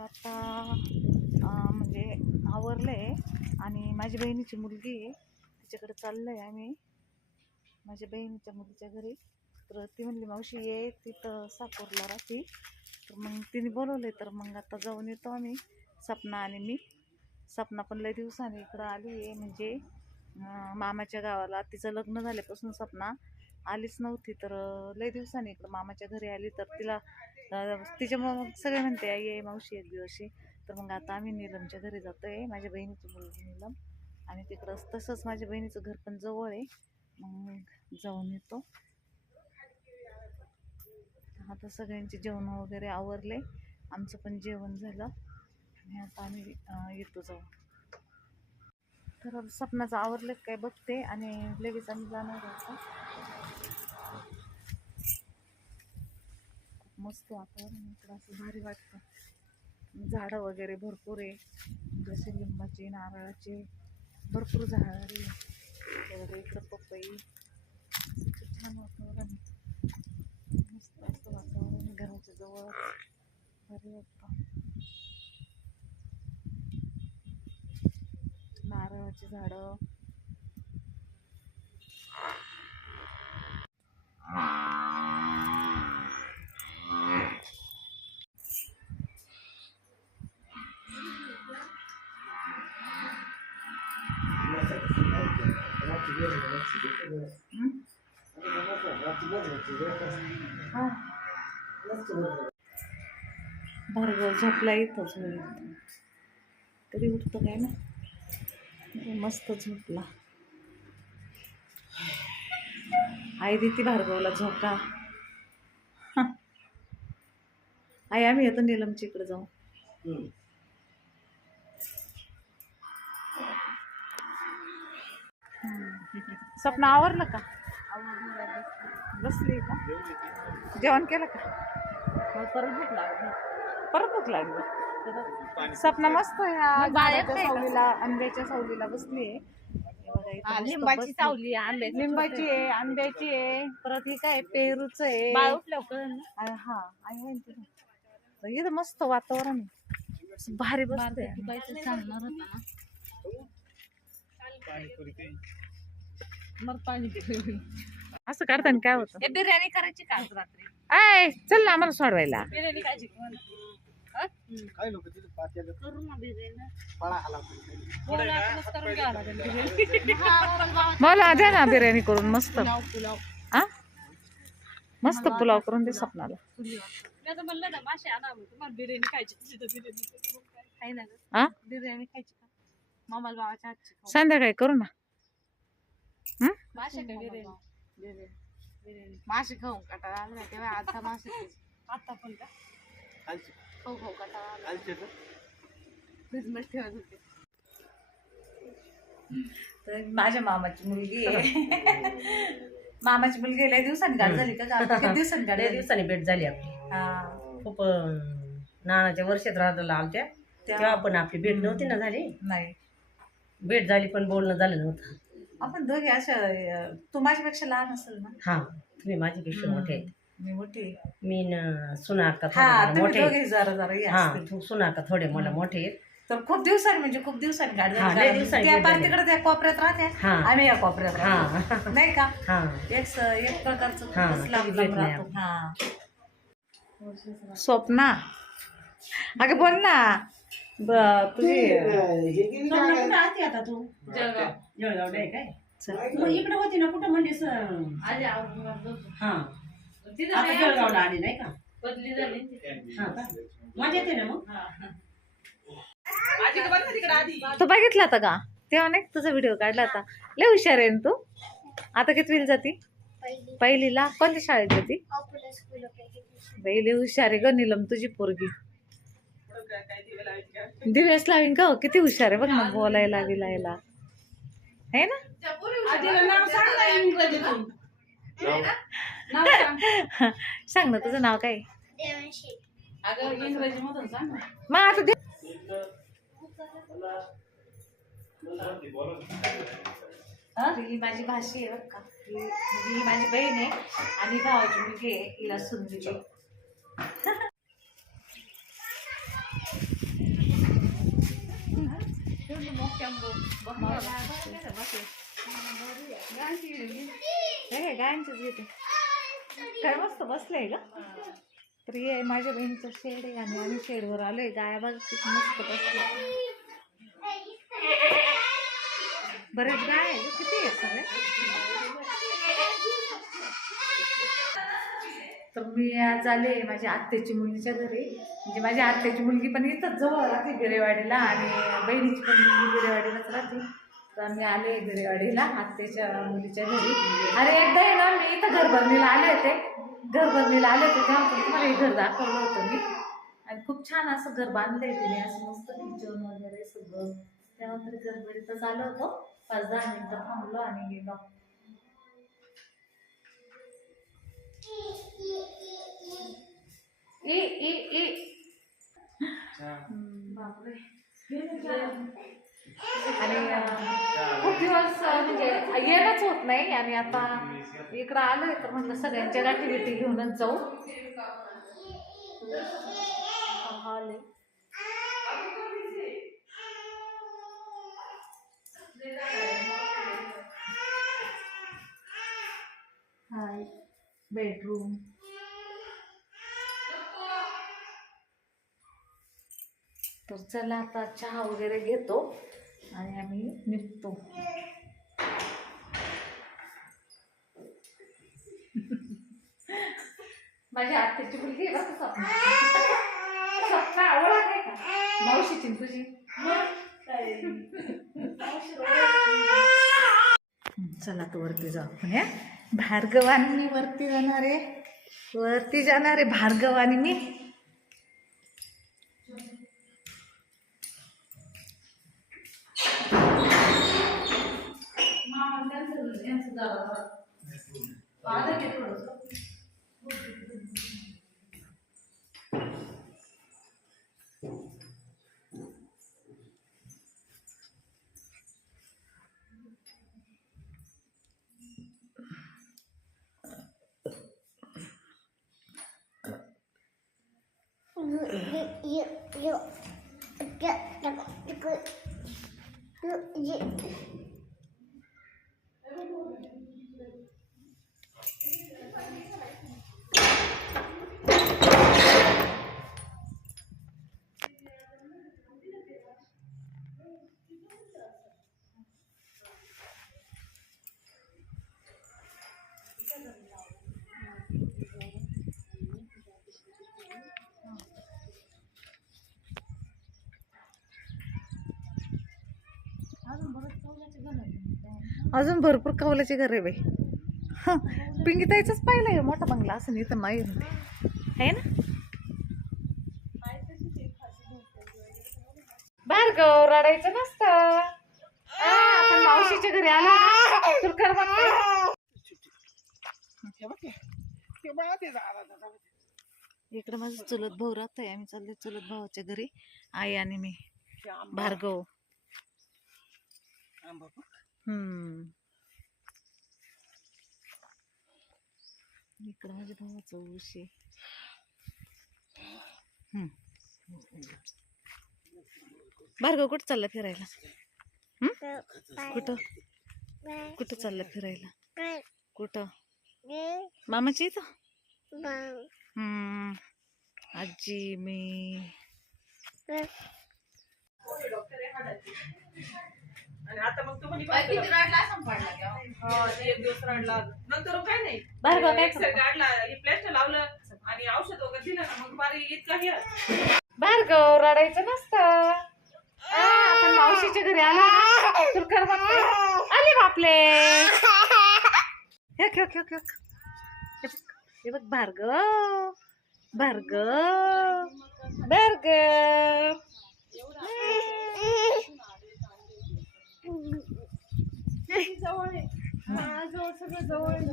तर आता म्हणजे आवरलं आहे आणि माझी बहिणीची मुलगी आहे. तिच्याकडे चाललं आहे आम्ही. माझ्या बहिणीच्या मुलीच्या घरी. तर ती म्हणली मावशी ये तिथं साकोरला राहते. तर मग तिने बोलवले तर मग आता जाऊन येतो आम्ही सपना आणि मी. सपना पण लय दिवसाने इकडं आली आहे. म्हणजे मामाच्या गावाला. तिचं लग्न झाल्यापासून सपना आलीच नव्हती. तर लय दिवसांनी इकडं मामाच्या घरी आली. तर तिला तिच्यामुळं मग सगळे म्हणते आई ये मावशी एक दिवशी. तर मग आता आम्ही नीलमच्या घरी जातो आहे माझ्या बहिणीची मुलगी नीलम आणि तिकडं तसंच माझ्या बहिणीचं घर पण जवळ आहे. मग जाऊन येतो. आता सगळ्यांचे जेवण वगैरे आवरले. आमचं पण जेवण झालं. आणि आता आम्ही येतो जाऊ तर सपनाचं आवरलं काय बघते आणि लगेच आम्ही जाणार असं मस्त वातावरण इकडं. असं भारी वाटतं. झाडं वगैरे भरपूर आहे. जसे लिंबाचे नारळाचे भरपूर झाडं आहे. वगैरे इकडं पपई. खूप छान वातावरण मस्त असं वातावरण घराच्या जवळ. भारी वाटतं. नारळाची झाडं. भार्गव झोपला येतच मी. तरी उठतो काय ना? मस्त झोपला. आई देते भार्गवला झोका. आई आम्ही येतो नीलमच्या इकडे जाऊ स्वप्न आवरलं का? बसली का? जेवण केलं का? परत भूक लागली. परत भूक लागली सपना मस्त सावलीला आंब्याच्या सावलीला बसली आहे. लिंबाची सावली आंब्याची लिंबाची आहे आंब्याची आहे. परत ही काय पेरूच आहे. हा. इथं मस्त वातावरण भारी बसते सांगणार होता ना. मग पाणी पिऊ. असं करताना काय होतं? हे बिर्याणी करायची का आज रात्री? आय चल ना आम्हाला सोडवायला. बिर्याणी मला? हं? काय लोक तिथे पात्याला करू ना बिर्याणी. पळा आला बोला, आपणच करून घ्यावं लागेल बिर्याणी. हा, वरण भात, मला द्या ना बिर्याणी करून मस्त. पुलाव, पुलाव. आ? मस्त पुलाव करून दे सपनाला मी आता म्हणलं ना मासे आणा मग तुम्हाला बिर्याणी खायची बिर्याणी ना खायची मामाला बाबाच्या हातची. संध्याकाळी करू ना. मासे का बिर्याणी बिर्याणी मासे खाऊ कटाळा आला तेव्हा आता मासे आता पण का? कालचे खाऊ खाऊ कटाळा आला कालचे तर फ्रीजमध्ये ठेवत होते. तर माझ्या मामाची मुलगी आहे. मामाची मुलगी लय दिवसांनी गाठ झाली का गाठ? किती दिवसांनी गाठ लय झाली? दिवसांनी भेट झाली आपली. हा, खूप अं, नानाच्या वर्षात राहताला आलत्या. तेव्हा पण आपली भेट नव्हती ना झाली? नाही. भेट झाली पण बोलणं झालं नव्हतं. आपण दोघे अशा तू माझ्यापेक्षा लहान असेल ना? हा तुम्ही माझ्यापेक्षा मोठे आहेत. मी मोठी आहे. मी न सुनार का हा थोडे मला तुम्ही मोठे आहेत. दोघे जरा जरा हे हा असतील. तू सुनार का थोडे मला मोठे आहेत. तर खूप दिवसांनी म्हणजे खूप दिवसांनी हा, लय दिवसांनी त्या पार झाली. तिकडे त्या कोपऱ्यात राहते. हा. आम्ही या कोपऱ्यात हा. राहतो. नाही का? हा. एक स- एक प्रकारचं हा, खूपच लांब कधी लांब भेट नाही राहतो. हा. स्वप्ना. अगं बोल ना. ब- तुझी हे गेली सोनं आता तू? जळगाव आहे काय. मग इकडे होती ना कुठं म्हणजे स- आली औरंगाबाद बसून. हा. तिथं आता नाही जळगावला आली नाही का? बदली झाली. ना तिथे. हा का? मजा येते ना मग? तू बघितला होता का? तेव्हा नाही का तुझा व्हिडिओ काढला होता? लय हुशार आहे ना तू. आता कितवीला जाती? पहिलीला? कोणत्या शाळेत जाती? बाई लय हुशार आहे ग नीलम तुझी पोरगी. दिव्यास लावीन का हो? किती हुशार आहे बघ ना बोलायला बिलायला. आहे ना? सांग ना तुझं नाव काय? अगं इंग्रजी मधून सांग ना. मग आता दे. ही? माझी भाषी आहे बरं का. ही म्हणजे ही माझी बहीण आहे आणि भावाची मुलगी आहे हिला सुंदरी म्हणजे काय गायांचीच घेते. काय मस्त बसलंय का तर हे आहे माझ्या बहिणीचं शेड आहे आणि आम्ही शेडवर आलोय. गाया बघ किती मस्त बसले. बरेच गाय आहे किती आहे सगळे? तर मी आज आले माझ्या आत्याची मुलीच्या घरी. म्हणजे माझ्या आत्याची मुलगी पण इथंच जवळ राहते गिरेवाडीला आणि बहिणीची पण मुलगी गिरेवाडीलाच राहते. तर आम्ही आले गिरेवाडीला आत्याच्या मुलीच्या घरी. अरे एकदा आहे ना मी इथं घरभरणीला आले होते. घरभरणीला आले होते तेव्हा पण तुम्हाला हे घर दाखवलं होतं मी. आणि खूप छान असं घर बांधलं आहे तिने असं मस्त किचन वगैरे सगळं. तेव्हा तरी गडबडीतच आलो होतो. पाच दहा मिनिटं थांबलो आणि गेलो. ए ए ए हम्म, बापरे. आणि खूप दिवस म्हणजे येणंच होत नाही आणि आता इकडं आलोय तर म्हटलं सगळ्यांच्या गाठी बिठी घेऊनच जाऊ. बेडरूम. तर चला आता चहा वगैरे घेतो आणि आम्ही निघतो. माझ्या आत्याची मुलगी आहे बघा स्वप्ना? स्वप्ना ओळख आहे का? तुझी हं, चला तू वरती जाऊ आपण या भार्गवानी मी वरती जाणार आहे. वरती जाणार आहे भार्गवानी मी. you. अजून भरपूर कौलाचे घर आहे बाई. हा पिंगीताईचंच पाहिलं आहे हो, मोठा बंगला. असं नाही तर नाही आहे. ना? भार्गव रडायचं नसतं. आपण मावशीच्या घरी आला तुला कर इकडं माझं चुलत भाऊ राहतोय आम्ही चाललोय चुलत भावाच्या घरी. आई आणि मी. भार्गव. इकडं माझ्या भावाचं ऊस आहे. कुठं चाललं फिरायला? कुठं? कुठं चाललं फिरायला? कुठं? मामाची इथं? आजी मी. आणि आता मग तुम्ही किती रडला संपाडला की अहो? एक दिवस रडला. नंतर काय नाही. काय काढला हे लावलं आणि औषध वगैरे दिलं ना मग बारी इतका हे. भार्गव रडायचं नसतं. आ, आपण मावशीच्या घरी आलो ना, तुला कर बघते. आले बापले हे खेळ खेळ खेळ. हे बघ, हे बघ भार्गव. भार्गव. भार्गव जवळ आहे. माझं सगळं जवळ आहे.